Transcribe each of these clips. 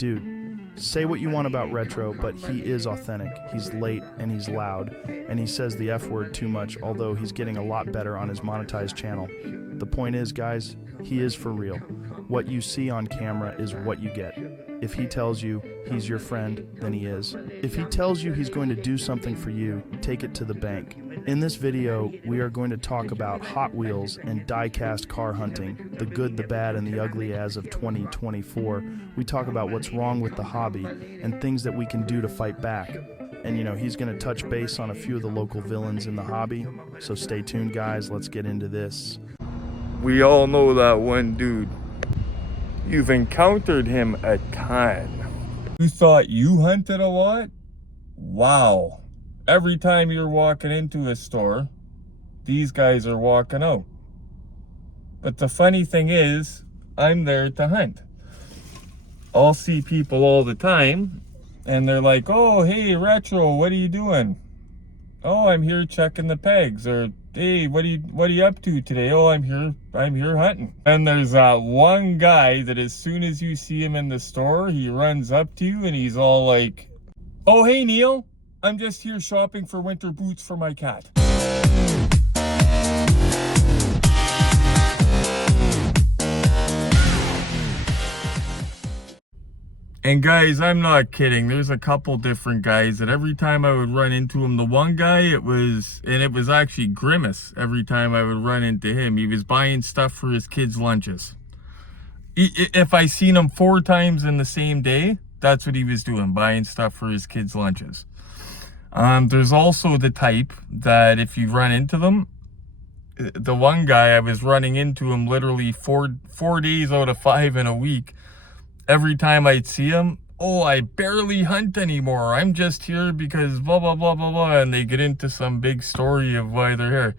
dude, say what you want about Retro, but he is authentic. He's late and he's loud, and he says the F word too much, although he's getting a lot better on his monetized channel. The point is, guys, he is for real. What you see on camera is what you get. If he tells you he's your friend, then he is. If he tells you he's going to do something for you, take it to the bank. In this video, we are going to talk about Hot Wheels and diecast car hunting, the good, the bad, and the ugly as of 2024. We talk about what's wrong with the hobby and things that we can do to fight back. And you know, he's going to touch base on a few of the local villains in the hobby. So stay tuned, guys. Let's get into this. We all know that one dude. You've encountered him a ton. You thought you hunted a lot? Wow. Every time you're walking into a store, these guys are walking out. But the funny thing is, I'm there to hunt. I'll see people all the time, and they're like, oh, hey, Retro, what are you doing? Oh, I'm here checking the pegs. Or, hey, what are you up to today? Oh, I'm here hunting. And there's one guy that as soon as you see him in the store, he runs up to you and he's all like, oh, hey, Neil, I'm just here shopping for winter boots for my cat. And guys, I'm not kidding. There's a couple different guys that every time I would run into him, the one guy, it was actually Grimace every time I would run into him. He was buying stuff for his kids' lunches. If I seen him 4 times in the same day, that's what he was doing, buying stuff for his kids' lunches. There's also the type that if you run into them, the one guy, I was running into him literally four days out of 5 in a week. Every time I'd see him, oh, I barely hunt anymore. I'm just here because blah, blah, blah, blah, blah. And they get into some big story of why they're here.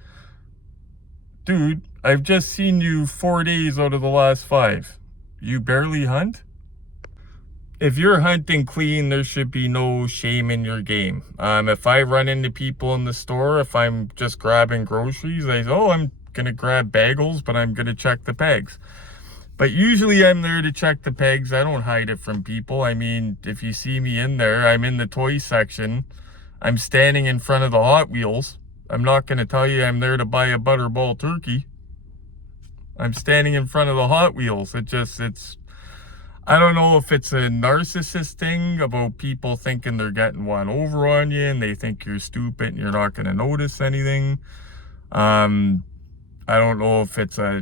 Dude, I've just seen you 4 days out of the last 5. You barely hunt? If you're hunting clean, there should be no shame in your game. If I run into people in the store, if I'm just grabbing groceries, I say, oh, I'm going to grab bagels, but I'm going to check the pegs. But usually I'm there to check the pegs. I don't hide it from people. I mean, if you see me in there, I'm in the toy section. I'm standing in front of the Hot Wheels. I'm not going to tell you I'm there to buy a Butterball turkey. I'm standing in front of the Hot Wheels. I don't know if it's a narcissist thing about people thinking they're getting one over on you and they think you're stupid and you're not going to notice anything. I don't know if it's I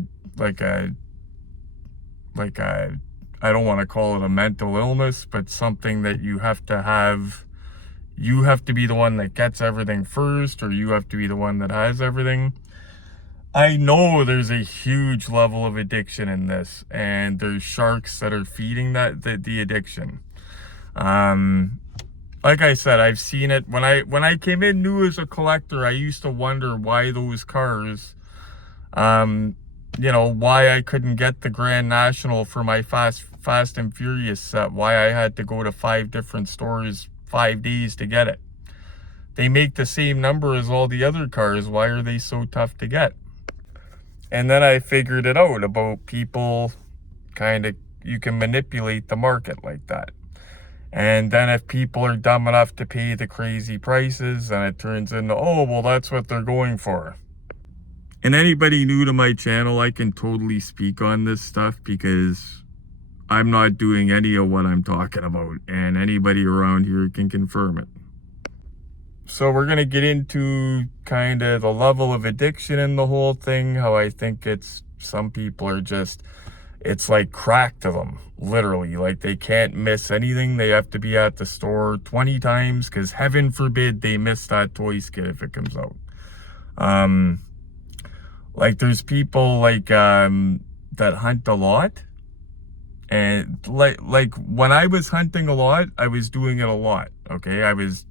don't want to call it a mental illness, but something that you have to be the one that gets everything first, or you have to be the one that has everything. I know there's a huge level of addiction in this, and there's sharks that are feeding the addiction. Like I said, I've seen it. When I came in new as a collector, I used to wonder why those cars, why I couldn't get the Grand National for my Fast and Furious set, why I had to go to 5 different stores 5 days to get it. They make the same number as all the other cars. Why are they so tough to get? And then I figured it out about people you can manipulate the market like that. And then if people are dumb enough to pay the crazy prices, then it turns into, oh, well, that's what they're going for. And anybody new to my channel, I can totally speak on this stuff because I'm not doing any of what I'm talking about. And anybody around here can confirm it. So we're going to get into kind of the level of addiction in the whole thing. How I think some people are it's like crack to them, literally. Like they can't miss anything. They have to be at the store 20 times because heaven forbid they miss that toy skit if it comes out. Like there's people that hunt a lot. And like when I was hunting a lot, I was doing it a lot. Okay, I was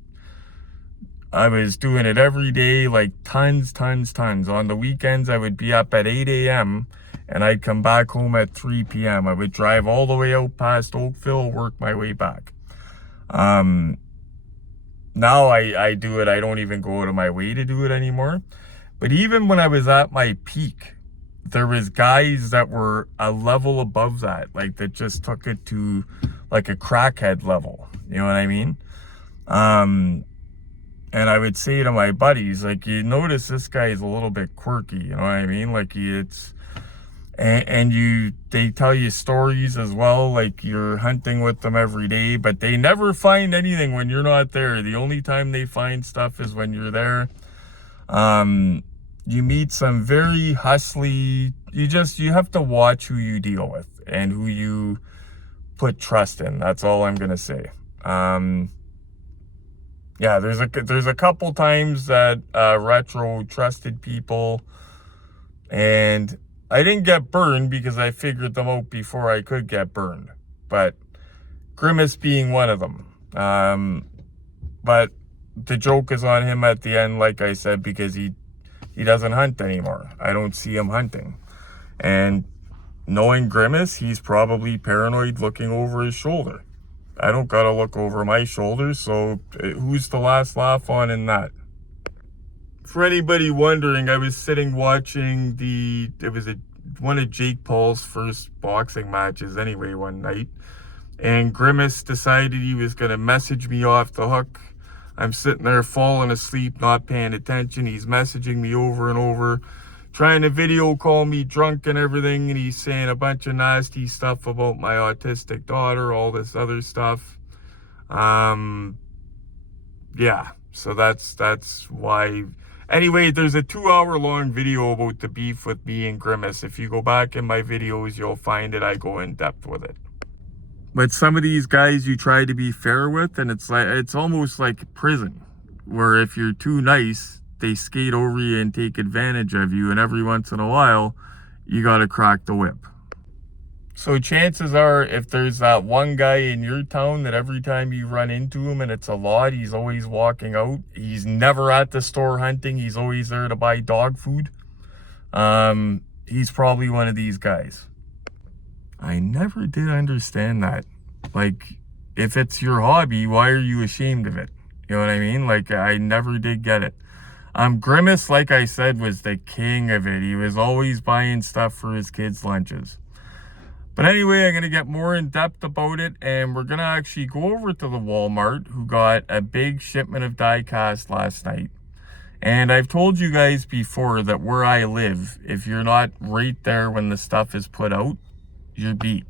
doing it every day, like tons. On the weekends, I would be up at 8 a.m. and I'd come back home at 3 p.m. I would drive all the way out past Oakville, work my way back. Now I do it. I don't even go out of my way to do it anymore. But even when I was at my peak, there was guys that were a level above that, like that just took it to like a crackhead level. You know what I mean? And I would say to my buddies, like, you notice this guy is a little bit quirky, you know what I mean? Like, they tell you stories as well, like you're hunting with them every day, but they never find anything when you're not there. The only time they find stuff is when you're there. You meet some very hustly, you have to watch who you deal with and who you put trust in. That's all I'm gonna say. Yeah, there's a couple times that Retro trusted people, and I didn't get burned because I figured them out before I could get burned. But Grimace being one of them. But the joke is on him at the end, like I said, because he doesn't hunt anymore. I don't see him hunting. And knowing Grimace, he's probably paranoid looking over his shoulder. I don't gotta look over my shoulder, so who's the last laugh on in that? For anybody wondering, I was sitting watching one of Jake Paul's first boxing matches anyway one night, and Grimace decided he was gonna message me off the hook. I'm sitting there falling asleep, not paying attention. He's messaging me over and over, trying to video call me drunk and everything, and he's saying a bunch of nasty stuff about my autistic daughter, all this other stuff. Yeah, so that's why. Anyway, there's a 2-hour long video about the beef with me and Grimace. If you go back in my videos, you'll find it. I go in depth with it. But some of these guys you try to be fair with, and it's almost like prison, where if you're too nice, they skate over you and take advantage of you, and every once in a while, you gotta crack the whip. So chances are, if there's that one guy in your town that every time you run into him, and it's a lot, he's always walking out, he's never at the store hunting, he's always there to buy dog food, he's probably one of these guys. I never did understand that. Like, if it's your hobby, why are you ashamed of it? You know what I mean? Like, I never did get it. Grimace, like I said, was the king of it. He was always buying stuff for his kids' lunches. But anyway, I'm going to get more in depth about it, and we're going to actually go over to the Walmart, who got a big shipment of diecast last night. And I've told you guys before that where I live, if you're not right there when the stuff is put out, you're beat.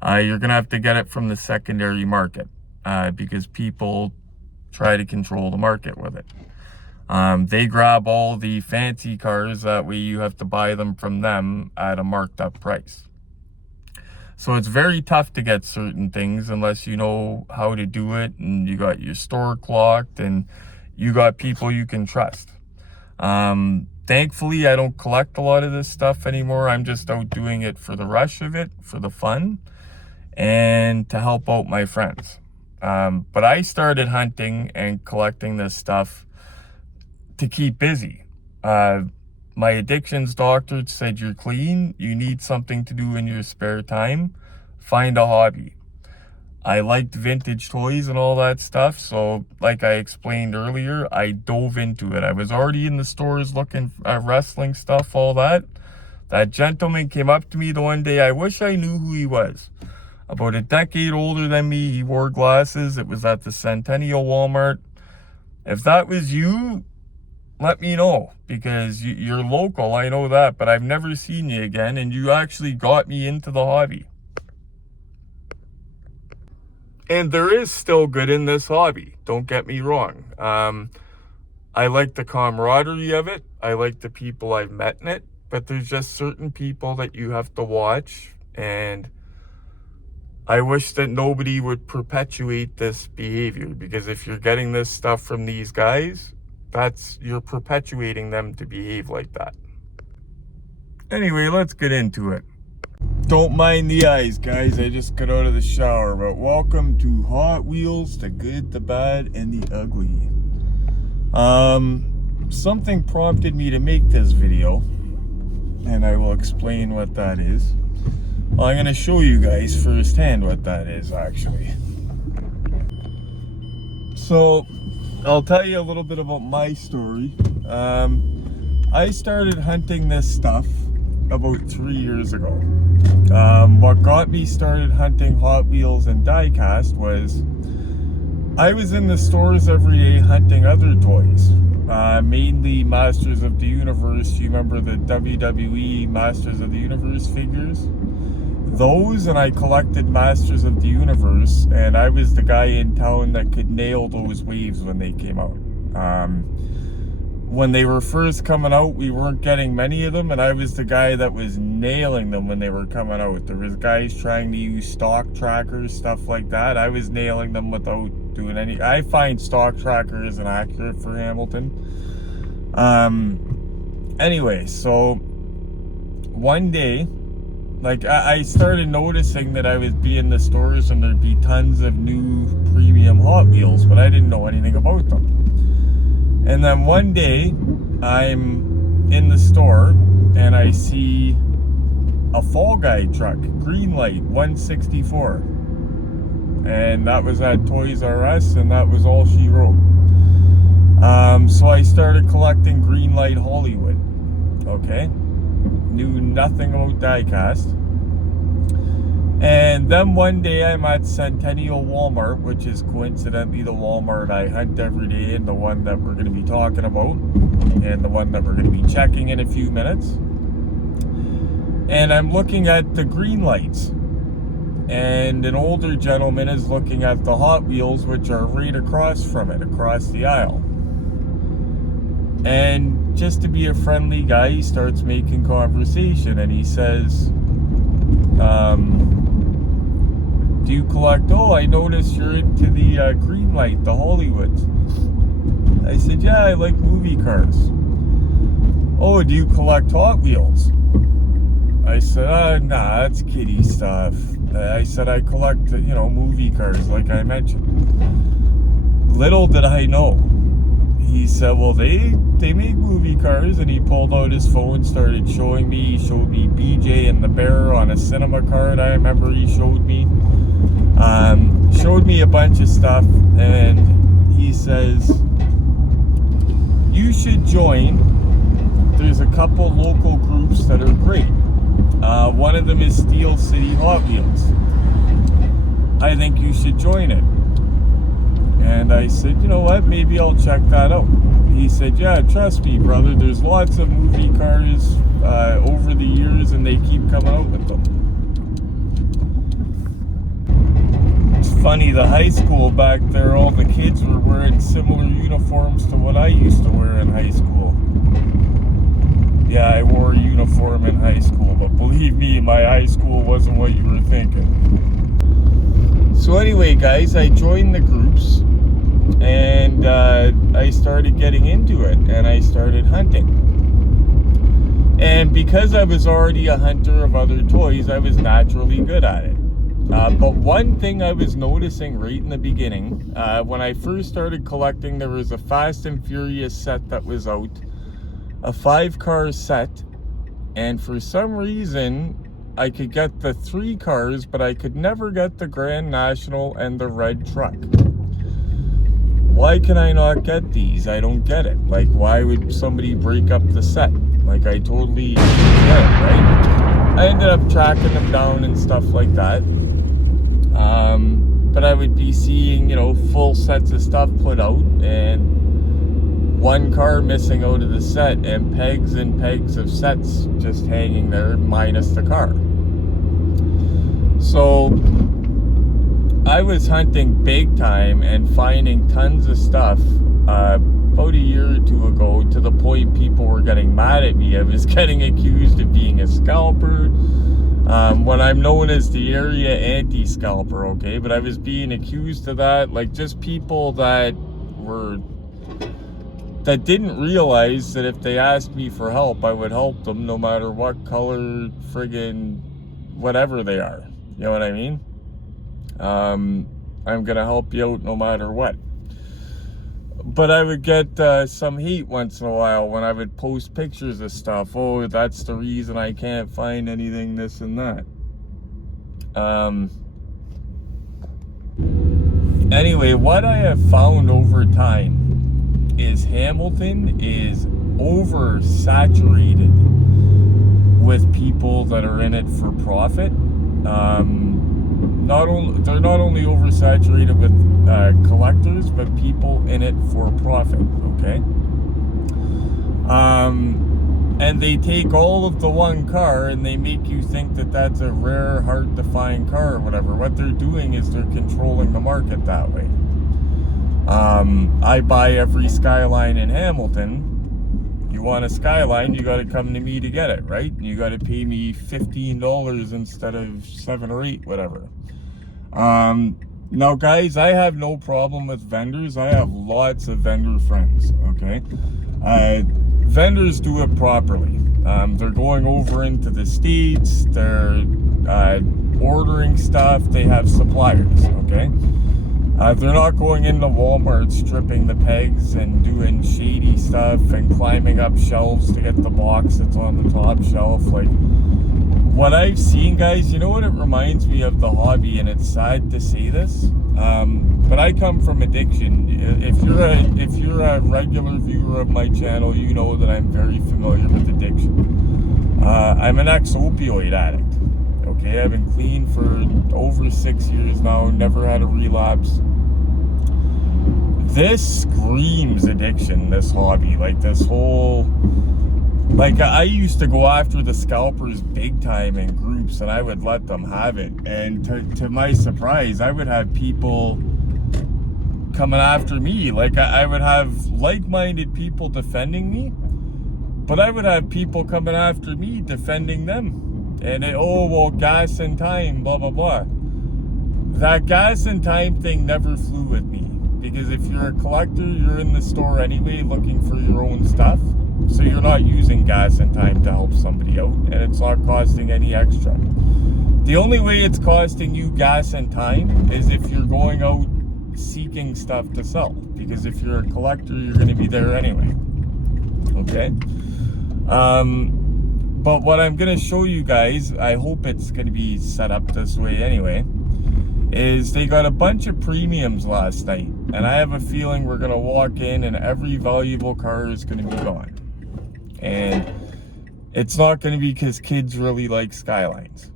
You're going to have to get it from the secondary market because people try to control the market with it. They grab all the fancy cars, that way you have to buy them from them at a marked up price. So it's very tough to get certain things unless you know how to do it, and you got your store clocked, and you got people you can trust. Thankfully, I don't collect a lot of this stuff anymore. I'm just out doing it for the rush of it, for the fun, and to help out my friends. But I started hunting and collecting this stuff to keep busy. My addictions doctor said, you're clean, you need something to do in your spare time, find a hobby. I liked vintage toys and all that stuff, so like I explained earlier, I dove into it. I was already in the stores looking at wrestling stuff, all that. That gentleman came up to me the one day, I wish I knew who he was. About a decade older than me, he wore glasses, it was at the Centennial Walmart. If that was you, let me know, because you're local, I know that, but I've never seen you again, and you actually got me into the hobby. And there is still good in this hobby, don't get me wrong. I like the camaraderie of it, I like the people I've met in it, but there's just certain people that you have to watch, and I wish that nobody would perpetuate this behavior, because if you're getting this stuff from these guys, you're perpetuating them to behave like that. Anyway, let's get into it. Don't mind the eyes, guys. I just got out of the shower, but welcome to Hot Wheels, the good, the bad, and the ugly. Something prompted me to make this video, and I will explain what that is. Well, I'm going to show you guys firsthand what that is, actually. So, I'll tell you a little bit about my story. I started hunting this stuff about 3 years ago. What got me started hunting Hot Wheels and diecast was I was in the stores every day hunting other toys, mainly Masters of the Universe. You remember the WWE Masters of the Universe figures? Those, and I collected Masters of the Universe, and I was the guy in town that could nail those waves when they came out. When they were first coming out, we weren't getting many of them, and I was the guy that was nailing them when they were coming out. There was guys trying to use stock trackers, stuff like that. I was nailing them without doing any. I find stock tracker isn't accurate for Hamilton. Anyway, so one day, like, I started noticing that I would be in the stores and there'd be tons of new premium Hot Wheels, but I didn't know anything about them. And then one day, I'm in the store and I see a Fall Guy truck, green light, 164. And that was at Toys R Us, and that was all she wrote. So I started collecting green light Hollywood. Okay? Knew nothing about diecast. And then one day I'm at Centennial Walmart, which is coincidentally the Walmart I hunt every day, and the one that we're going to be talking about, and the one that we're going to be checking in a few minutes. And I'm looking at the green lights, and an older gentleman is looking at the Hot Wheels, which are right across from it, across the aisle. And just to be a friendly guy, he starts making conversation, and he says, do you collect? Oh, I noticed you're into the green light, the Hollywoods. I said, yeah, I like movie cars. Oh, do you collect Hot Wheels? I said, nah, that's kiddie stuff. I said, I collect, movie cars, like I mentioned. Little did I know. He said, well, they make movie cars, and he pulled out his phone, started showing me. He showed me BJ and the Bear on a cinema card. I remember he showed me. Showed me a bunch of stuff, and he says, you should join. There's a couple local groups that are great. One of them is Steel City Hot Wheels. I think you should join it. And I said, you know what, maybe I'll check that out. He said, yeah, trust me, brother, there's lots of movie cars over the years, and they keep coming out with them. It's funny, the high school back there, all the kids were wearing similar uniforms to what I used to wear in high school. Yeah, I wore a uniform in high school, but believe me, my high school wasn't what you were thinking. So anyway, guys, I joined the groups, and I started getting into it, and I started hunting. And because I was already a hunter of other toys, I was naturally good at it. But one thing I was noticing right in the beginning, when I first started collecting, there was a Fast and Furious set that was out, a 5-car set, and for some reason, I could get the 3 cars, but I could never get the Grand National and the red truck. Why can I not get these? I don't get it. Like, why would somebody break up the set? Like, I totally get it, right? I ended up tracking them down and stuff like that. But I would be seeing, full sets of stuff put out, and one car missing out of the set, and pegs of sets just hanging there, minus the car. So I was hunting big time and finding tons of stuff about a year or two ago, to the point people were getting mad at me. I was getting accused of being a scalper, when I'm known as the area anti-scalper, okay? But I was being accused of that, like, just people that didn't realize that if they asked me for help, I would help them no matter what color, friggin' whatever they are. You know what I mean? I'm gonna help you out no matter what. But I would get some hate once in a while when I would post pictures of stuff. Oh, that's the reason I can't find anything, this and that. Anyway, what I have found over time is Hamilton is oversaturated with people that are in it for profit. They're not only oversaturated with collectors, but people in it for profit, okay? And they take all of the one car and they make you think that that's a rare, hard to find car or whatever. What they're doing is they're controlling the market that way. I buy every Skyline in Hamilton. You want a Skyline, you got to come to me to get it, right? You got to pay me $15 instead of $7 or $8, whatever. Now guys, I have no problem with vendors. I have lots of vendor friends, okay? Vendors do it properly. They're going over into the States, they're ordering stuff, they have suppliers, okay? They're not going into Walmart stripping the pegs and doing shady stuff and climbing up shelves to get the box that's on the top shelf. Like, what I've seen, guys, you know what it reminds me of the hobby, and it's sad to say this, but I come from addiction. If you're a regular viewer of my channel, you know that I'm very familiar with addiction. I'm an ex-opioid addict. Okay, I've been clean for over 6 years now, never had a relapse. This screams addiction, this hobby. Like, this whole... Like, I used to go after the scalpers big time in groups, and I would let them have it. And to my surprise, I would have people coming after me. Like, I would have like-minded people defending me, but I would have people coming after me defending them. And oh, well, gas and time, blah, blah, blah. That gas and time thing never flew with me. Because if you're a collector, you're in the store anyway looking for your own stuff. So you're not using gas and time to help somebody out. And it's not costing any extra. The only way it's costing you gas and time is if you're going out seeking stuff to sell. Because if you're a collector, you're going to be there anyway. Okay? But what I'm going to show you guys, I hope it's going to be set up this way anyway, is they got a bunch of premiums last night. And I have a feeling we're going to walk in and every valuable car is going to be gone. And it's not going to be because kids really like Skylines.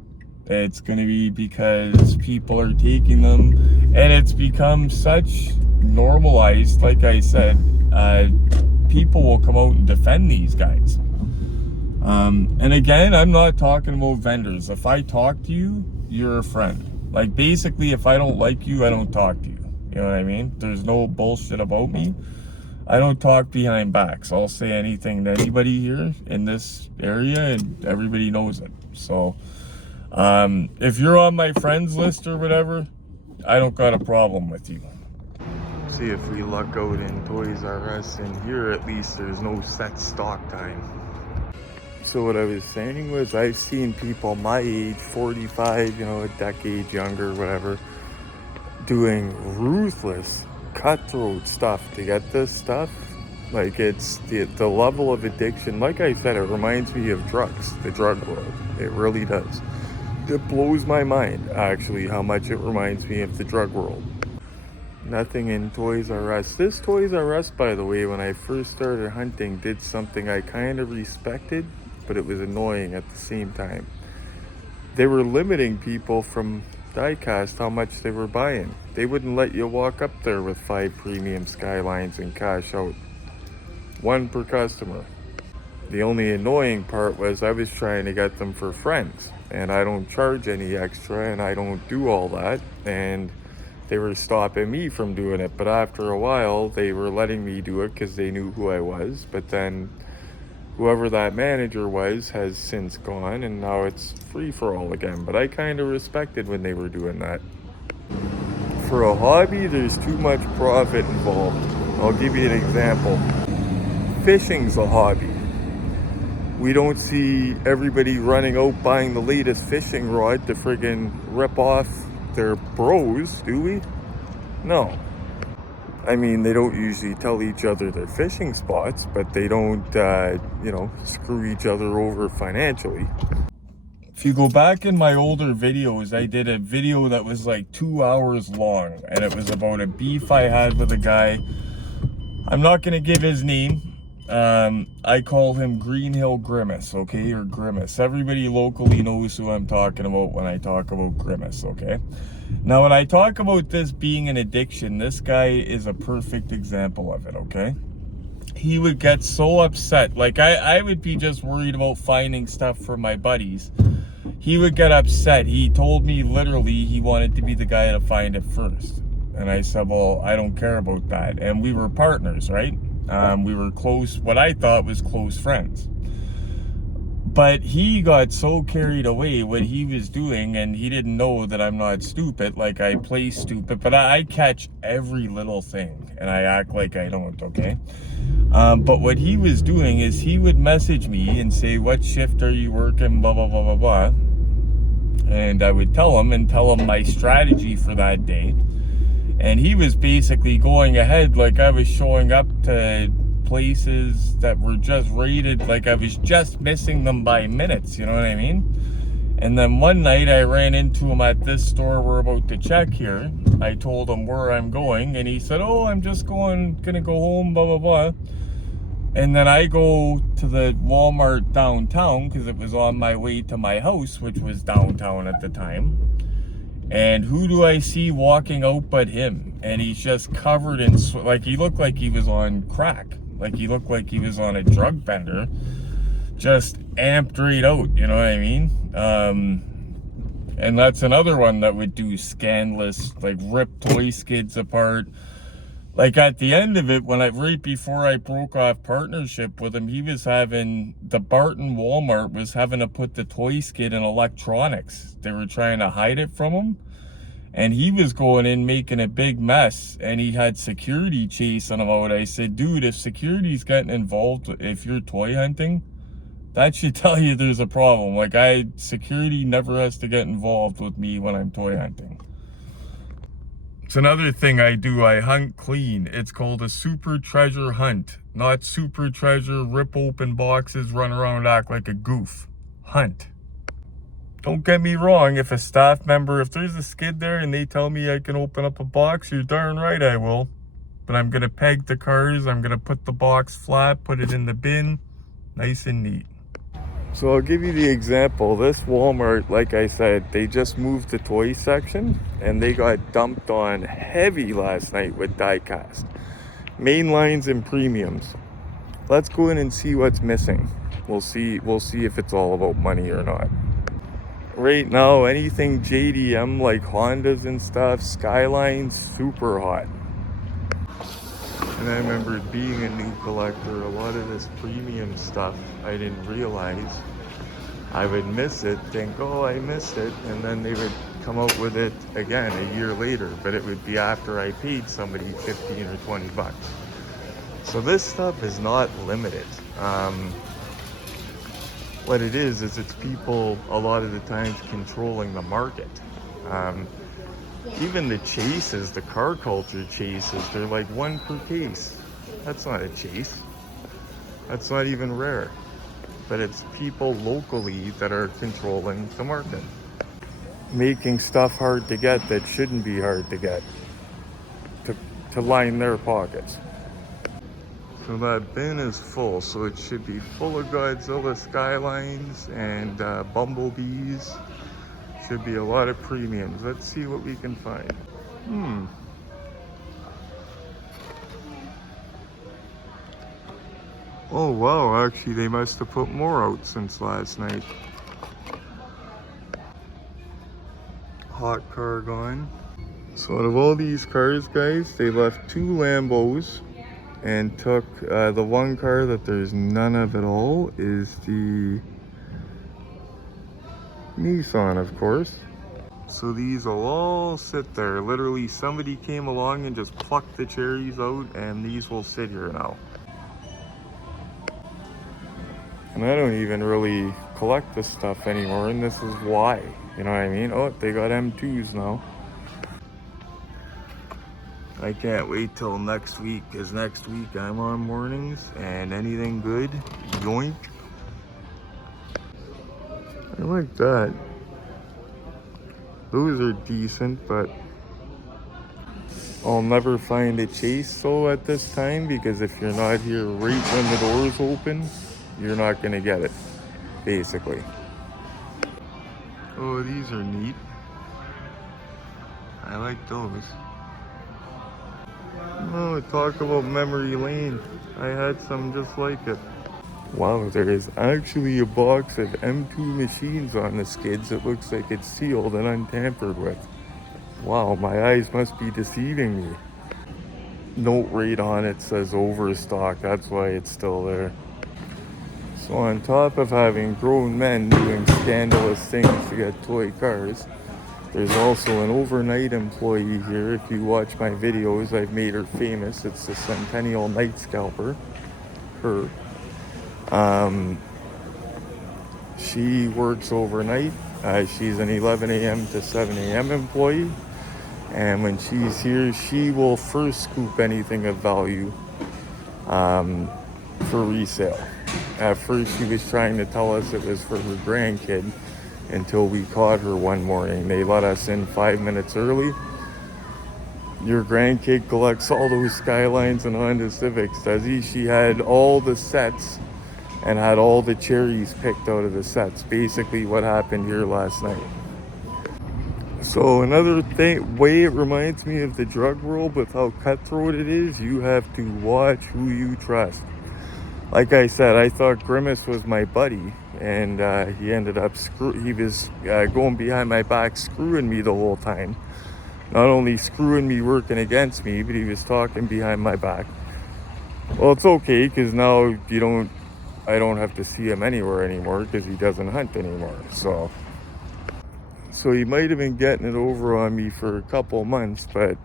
It's going to be because people are taking them. And it's become such normalized, like I said, people will come out and defend these guys. And again, I'm not talking about vendors. If I talk to you, you're a friend. Like, basically, if I don't like you, I don't talk to you. You know what I mean? There's no bullshit about me. I don't talk behind backs. I'll say anything to anybody here in this area, and everybody knows it. So, if you're on my friends list or whatever, I don't got a problem with you. See if we luck out in Toys R Us, and here at least there's no set stock time. So what I was saying was, I've seen people my age, 45, you know, a decade younger, whatever, doing ruthless, cutthroat stuff to get this stuff. Like, it's the level of addiction. Like I said, it reminds me of drugs, the drug world. It really does. It blows my mind, actually, how much it reminds me of the drug world. Nothing in Toys R Us. This Toys R Us, by the way, when I first started hunting, did something I kind of respected, but it was annoying at the same time. They were limiting people from diecast how much they were buying. They wouldn't let you walk up there with 5 premium Skylines and cash out. 1 per customer. The only annoying part was I was trying to get them for friends, and I don't charge any extra, and I don't do all that, and they were stopping me from doing it. But after a while, they were letting me do it because they knew who I was. But then whoever that manager was has since gone, and now it's free for all again. But I kind of respected when they were doing that. For a hobby, there's too much profit involved. I'll give you an example. Fishing's a hobby. We don't see everybody running out buying the latest fishing rod to friggin' rip off their bros, do we? No. I mean, they don't usually tell each other their fishing spots, but they don't, screw each other over financially. If you go back in my older videos, I did a video that was like 2 hours long, and it was about a beef I had with a guy. I'm not going to give his name, I call him Green Hill Grimace, okay, or Grimace. Everybody locally knows who I'm talking about when I talk about Grimace, okay? Now, when I talk about this being an addiction, this guy is a perfect example of it, okay? He would get so upset. Like, I would be just worried about finding stuff for my buddies. He would get upset. He told me literally he wanted to be the guy to find it first. And I said, well, I don't care about that. And we were partners, right? We were close, what I thought was close friends. But he got so carried away what he was doing, and he didn't know that I'm not stupid. Like, I play stupid, but I catch every little thing, and I act like I don't, okay? But what he was doing is he would message me and say, what shift are you working, blah, blah, blah, blah, blah. And I would tell him my strategy for that day. And he was basically going ahead like I was showing up to places that were just rated, like I was just missing them by minutes, you know what I mean? And then one night I ran into him at this store we're about to check here. I told him where I'm going, and he said, oh, I'm just gonna go home, blah, blah, blah. And then I go to the Walmart downtown because it was on my way to my house, which was downtown at the time. And who do I see walking out but him? And he's just covered in, like, he looked like he was on crack. Like, he looked like he was on a drug bender. Just amped right out, you know what I mean? And that's another one that would do scandalous, like, rip toy skids apart. Like, at the end of it, right before I broke off partnership with him, he was having, the Barton Walmart was having to put the toy skid in electronics. They were trying to hide it from him. And he was going in making a big mess, and he had security chasing him out. I said, dude, if security's getting involved, if you're toy hunting, that should tell you there's a problem. Like, security never has to get involved with me when I'm toy hunting. It's another thing I do. I hunt clean. It's called a super treasure hunt. Not super treasure, rip open boxes, run around and act like a goof. Hunt. Don't get me wrong, if a staff member, if there's a skid there and they tell me I can open up a box, you're darn right I will. But I'm gonna peg the cars, I'm gonna put the box flat, put it in the bin, nice and neat. So I'll give you the example. This Walmart, like I said, they just moved the toy section and they got dumped on heavy last night with diecast. Main lines and premiums. Let's go in and see what's missing. We'll see if it's all about money or not. Right now, anything JDM like Hondas and stuff, Skyline's super hot. And I remember being a new collector, a lot of this premium stuff I didn't realize. I would miss it, think, oh, I missed it, and then they would come out with it again a year later, but it would be after I paid somebody 15 or 20 bucks. So this stuff is not limited. What it is it's people a lot of the times controlling the market. Even the chases, the car culture chases, they're like one per case. That's not a chase. That's not even rare. But it's people locally that are controlling the market. Making stuff hard to get that shouldn't be hard to get. To line their pockets. So that bin is full, so it should be full of Godzilla Skylines and Bumblebees. Should be a lot of premiums. Let's see what we can find. Oh wow, actually they must have put more out since last night. Hot car gone. So out of all these cars, guys, they left 2 Lambos and took the one car that there's none of at all is the Nissan, of course. So these will all sit there. Literally somebody came along and just plucked the cherries out, and these will sit here now. And I don't even really collect this stuff anymore, and this is why. You know what I mean? Oh, they got M2s now. I can't wait till next week, because next week I'm on mornings, and anything good, yoink. I like that. Those are decent, but I'll never find a chase though at this time, because if you're not here right when the doors open, you're not gonna get it, basically. Oh, these are neat. I like those. Oh, talk about memory lane. I had some just like it. Wow, there is actually a box of M2 machines on the skids. It looks like it's sealed and untampered with. Wow, my eyes must be deceiving me. Note right on it says overstock. That's why it's still there. So on top of having grown men doing scandalous things to get toy cars, there's also an overnight employee here. If you watch my videos, I've made her famous. It's the Centennial Night Scalper. Her. She works overnight. She's an 11 a.m. to 7 a.m. employee. And when she's here, she will first scoop anything of value for resale. At first, she was trying to tell us it was for her grandkid until we caught her one morning. They let us in 5 minutes early. Your grandkid collects all those Skylines and Honda Civics, does he? She had all the sets and had all the cherries picked out of the sets. Basically what happened here last night. So another way it reminds me of the drug world with how cutthroat it is, you have to watch who you trust. Like I said, I thought Grimace was my buddy, and he ended up he was going behind my back screwing me the whole time. Not only screwing me, working against me, but he was talking behind my back. Well, it's okay, because now I don't have to see him anywhere anymore, because he doesn't hunt anymore. So he might have been getting it over on me for a couple months, but...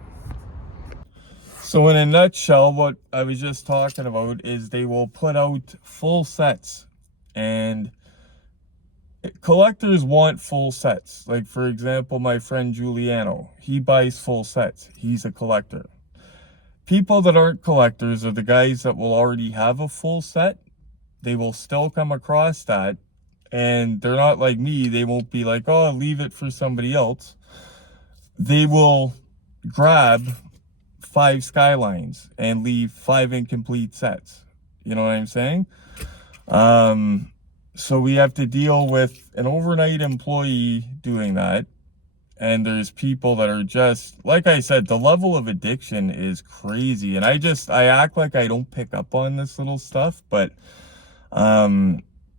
So in a nutshell, what I was just talking about is they will put out full sets, and collectors want full sets. Like, for example, my friend Giuliano, he buys full sets. He's a collector. People that aren't collectors are the guys that will already have a full set. They will still come across that, and they're not like me. They won't be like, oh, leave it for somebody else. They will grab 5 Skylines and leave 5 incomplete sets. You know what I'm saying? So we have to deal with an overnight employee doing that. And there's people that are just, like I said, the level of addiction is crazy. And I act like I don't pick up on this little stuff, but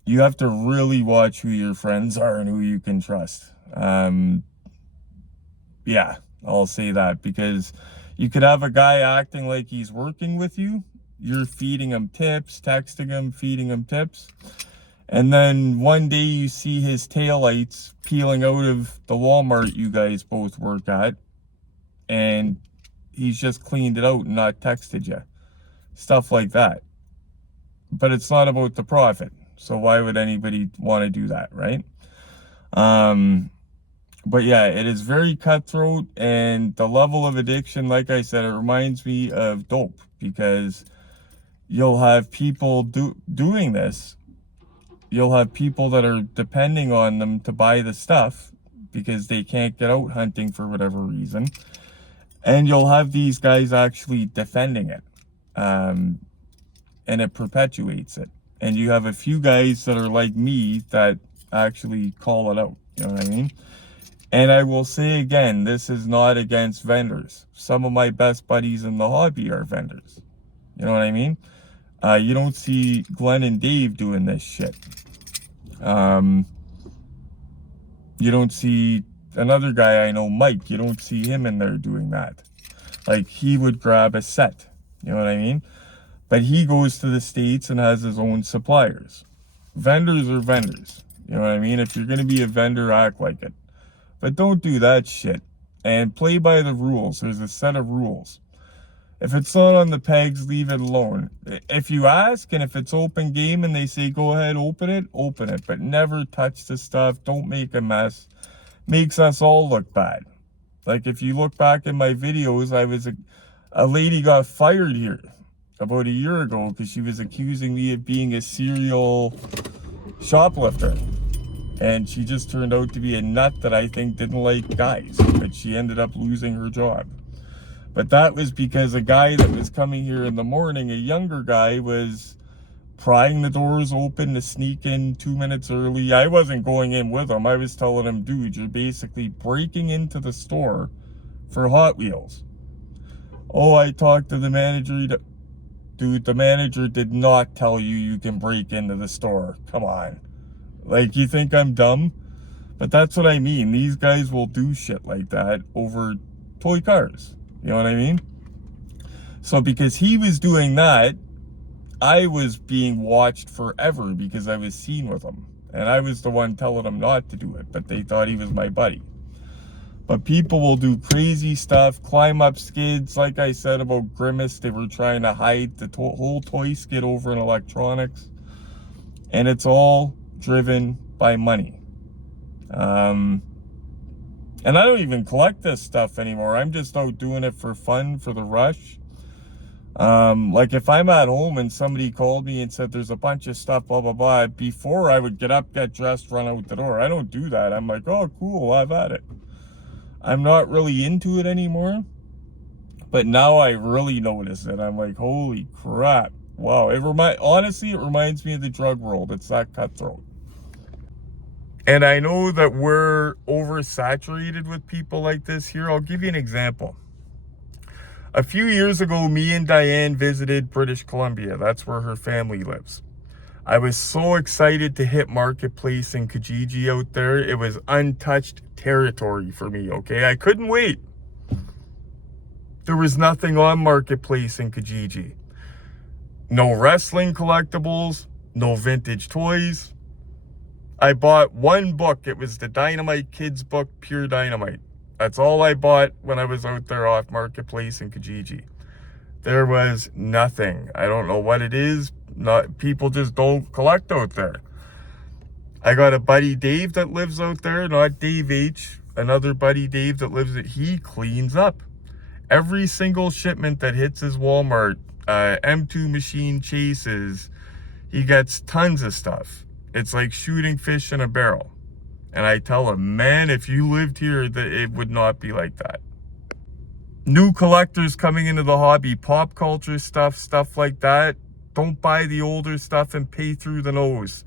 you have to really watch who your friends are and who you can trust. Yeah, I'll say that, because you could have a guy acting like he's working with you. You're feeding him tips, texting him, feeding him tips. And then one day you see his taillights peeling out of the Walmart you guys both work at, and he's just cleaned it out and not texted you. Stuff like that. But it's not about the profit. So why would anybody want to do that, right? But yeah, it is very cutthroat, and the level of addiction, like I said, it reminds me of dope, because you'll have people doing this. You'll have people that are depending on them to buy the stuff because they can't get out hunting for whatever reason. And you'll have these guys actually defending it. And it perpetuates it. And you have a few guys that are like me that actually call it out. You know what I mean? And I will say again, this is not against vendors. Some of my best buddies in the hobby are vendors. You know what I mean? You don't see Glenn and Dave doing this shit. You don't see another guy I know, Mike. You don't see him in there doing that. Like, he would grab a set. You know what I mean? But he goes to the States and has his own suppliers. Vendors are vendors. You know what I mean? If you're going to be a vendor, act like it. But don't do that shit. And play by the rules. There's a set of rules. If it's not on the pegs, leave it alone. If you ask, and if it's open game and they say, go ahead, open it. But never touch the stuff. Don't make a mess. Makes us all look bad. Like, if you look back in my videos, a lady got fired here about a year ago because she was accusing me of being a serial shoplifter. And she just turned out to be a nut that I think didn't like guys. But she ended up losing her job. But that was because a guy that was coming here in the morning, a younger guy, was prying the doors open to sneak in 2 minutes early. I wasn't going in with him. I was telling him, dude, you're basically breaking into the store for Hot Wheels. Oh, I talked to the manager. Dude, the manager did not tell you you can break into the store. Come on. Like, you think I'm dumb? But that's what I mean. These guys will do shit like that over toy cars. You know what I mean? So because he was doing that, I was being watched forever because I was seen with him. And I was the one telling him not to do it, but they thought he was my buddy. But people will do crazy stuff, climb up skids. Like I said about Grimace, they were trying to hide the whole toy skid over in electronics. And it's all driven by money. And I don't even collect this stuff anymore. I'm just out doing it for fun, for the rush. Like if I'm at home and somebody called me and said there's a bunch of stuff, blah, blah, blah, before I would get up, get dressed, run out the door. I don't do that. I'm like, oh, cool, I've had it. I'm not really into it anymore. But now I really notice it. I'm like, holy crap. Wow. Honestly, it reminds me of the drug world. It's that cutthroat. And I know that we're oversaturated with people like this here. I'll give you an example. A few years ago, me and Diane visited British Columbia. That's where her family lives. I was so excited to hit Marketplace in Kijiji out there. It was untouched territory for me, okay? I couldn't wait. There was nothing on Marketplace in Kijiji. No wrestling collectibles, no vintage toys. I bought one book. It was the Dynamite Kids book, Pure Dynamite. That's all I bought when I was out there off Marketplace in Kijiji. There was nothing. I don't know what it is. People just don't collect out there. I got a buddy Dave that lives out there, not Dave H. Another buddy Dave that lives at, he cleans up. Every single shipment that hits his Walmart, M2 machine chases, he gets tons of stuff. It's like shooting fish in a barrel. And I tell him, man, if you lived here, it would not be like that. New collectors coming into the hobby, pop culture stuff like that. Don't buy the older stuff and pay through the nose.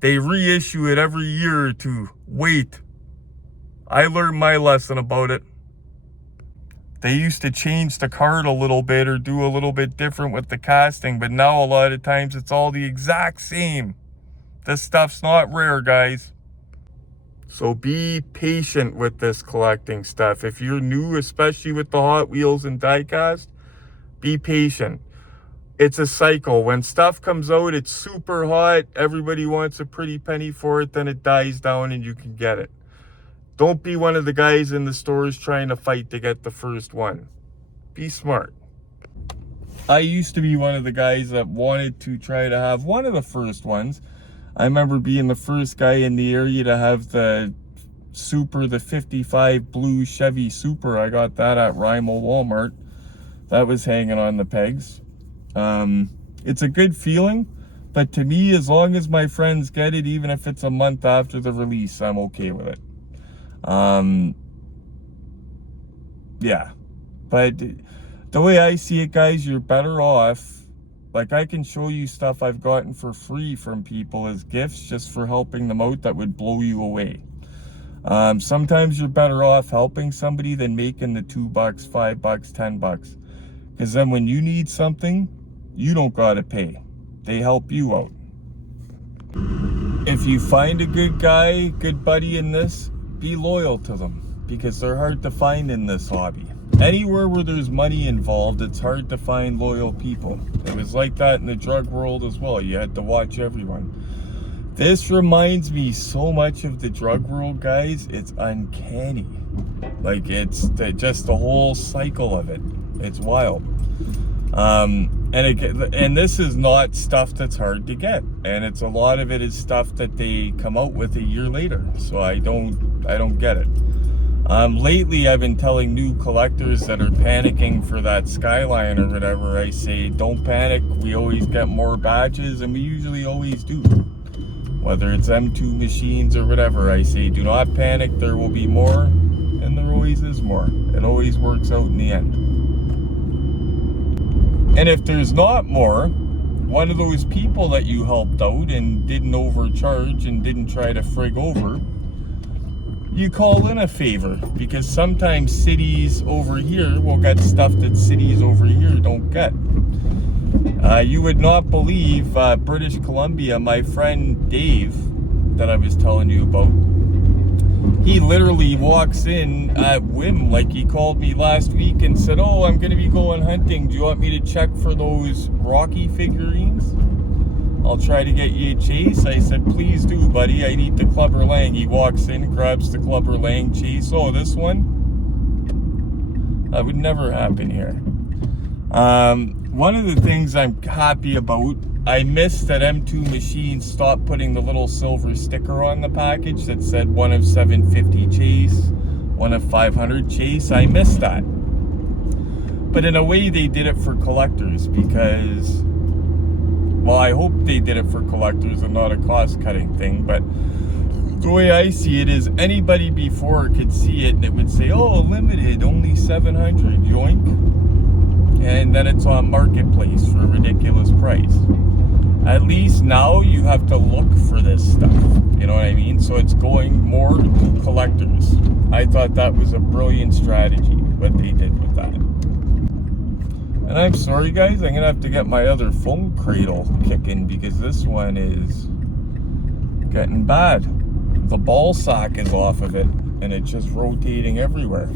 They reissue it every year or two. Wait. I learned my lesson about it. They used to change the card a little bit or do a little bit different with the casting, but now a lot of times it's all the exact same. This stuff's not rare, guys. So be patient with this collecting stuff. If you're new, especially with the Hot Wheels and diecast, be patient. It's a cycle. When stuff comes out, it's super hot. Everybody wants a pretty penny for it. Then it dies down and you can get it. Don't be one of the guys in the stores trying to fight to get the first one. Be smart. I used to be one of the guys that wanted to try to have one of the first ones. I remember being the first guy in the area to have the 55 blue Chevy Super. I got that at Rymo Walmart. That was hanging on the pegs. It's a good feeling, but to me, as long as my friends get it, even if it's a month after the release, I'm okay with it. Yeah, but the way I see it, guys, you're better off. Like, I can show you stuff I've gotten for free from people as gifts just for helping them out that would blow you away. Sometimes you're better off helping somebody than making the $2, $5, $10. Because then when you need something, you don't gotta pay. They help you out. If you find a good guy, good buddy in this, be loyal to them. Because they're hard to find in this hobby. Anywhere where there's money involved, it's hard to find loyal people. It was like that in the drug world as well. You had to watch everyone. This reminds me so much of the drug world, guys. It's uncanny. Like, it's just the whole cycle of it. It's wild. And this is not stuff that's hard to get. And a lot of it is stuff that they come out with a year later. So I don't get it. Lately, I've been telling new collectors that are panicking for that Skyline or whatever, I say, don't panic. We always get more batches, and we usually always do. Whether it's M2 machines or whatever, I say, do not panic. There will be more, and there always is more. It always works out in the end. And if there's not more, one of those people that you helped out and didn't overcharge and didn't try to frig over, you call in a favor, because sometimes cities over here will get stuff that cities over here don't get. You would not believe British Columbia, my friend Dave that I was telling you about, he literally walks in at whim. Like, he called me last week and said, oh, I'm going to be going hunting. Do you want me to check for those Rocky figurines? I'll try to get you a chase. I said, please do, buddy. I need the Clubber Lang. He walks in, grabs the Clubber Lang chase. Oh, this one? That would never happen here. One of the things I'm happy about, I missed that M2 Machines stopped putting the little silver sticker on the package that said 1 of 750 chase, 1 of 500 chase. I missed that. But in a way, they did it for collectors because, well, I hope they did it for collectors and not a cost-cutting thing, but the way I see it is anybody before could see it and it would say, oh, limited, only 700, yoink. And then it's on Marketplace for a ridiculous price. At least now you have to look for this stuff, you know what I mean? So it's going more to collectors. I thought that was a brilliant strategy, what they did with that. And I'm sorry guys, I'm gonna have to get my other phone cradle kicking because this one is getting bad. The ball sack is off of it and it's just rotating everywhere.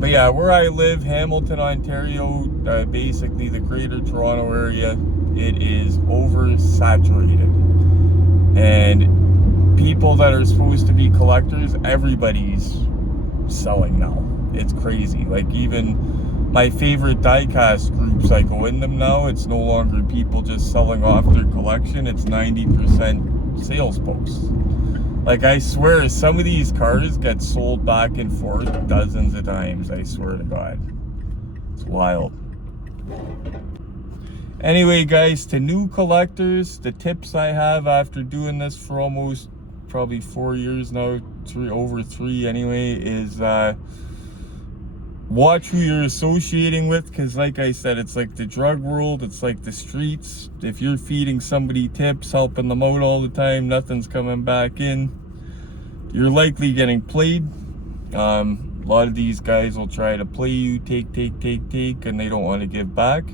But yeah, where I live, Hamilton, Ontario, basically the greater Toronto area, it is oversaturated. And people that are supposed to be collectors, everybody's selling now. It's crazy. Like, even my favorite diecast groups, I go in them now, it's no longer people just selling off their collection, it's 90% sales posts. Like, I swear, some of these cars get sold back and forth dozens of times, I swear to God. It's wild. Anyway, guys, to new collectors, the tips I have after doing this for almost probably 4 years now, over three anyway, is watch who you're associating with, because like I said, it's like the drug world, it's like the streets. If you're feeding somebody tips, helping them out all the time, nothing's coming back in, you're likely getting played. A lot of these guys will try to play you, take, and they don't want to give back.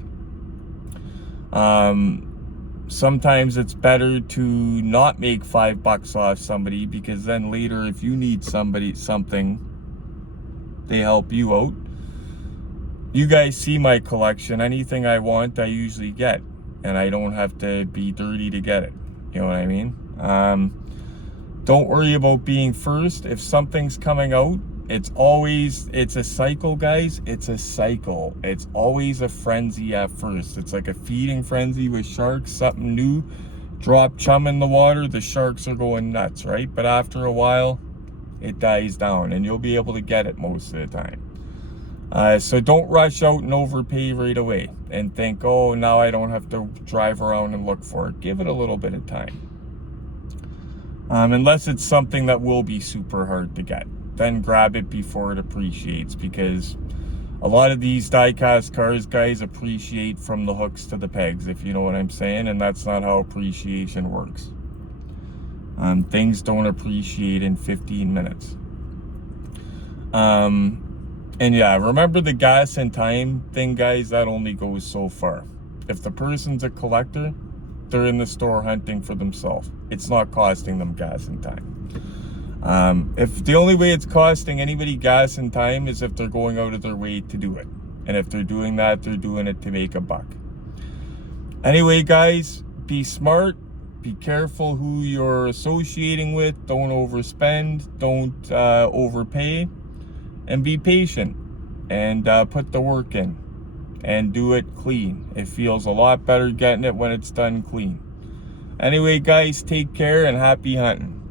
Sometimes it's better to not make $5 off somebody, because then later if you need something, they help you out. You guys see my collection. Anything I want, I usually get, and I don't have to be dirty to get it. You know what I mean? Don't worry about being first. If something's coming out, it's a cycle, guys. It's a cycle. It's always a frenzy at first. It's like a feeding frenzy with sharks. Something new, drop chum in the water, the sharks are going nuts, right? But after a while, it dies down and you'll be able to get it most of the time. So don't rush out and overpay right away and think, oh, now I don't have to drive around and look for it. Give it a little bit of time. Unless it's something that will be super hard to get, then grab it before it appreciates, because a lot of these die-cast cars, guys, appreciate from the hooks to the pegs, if you know what I'm saying, and that's not how appreciation works. Things don't appreciate in 15 minutes. And yeah, remember the gas and time thing, guys, that only goes so far. If the person's a collector, they're in the store hunting for themselves. It's not costing them gas and time. If the only way it's costing anybody gas and time is if they're going out of their way to do it. And if they're doing that, they're doing it to make a buck. Anyway, guys, be smart. Be careful who you're associating with. Don't overspend. Don't overpay. And be patient. And put the work in. And do it clean. It feels a lot better getting it when it's done clean. Anyway, guys, take care and happy hunting.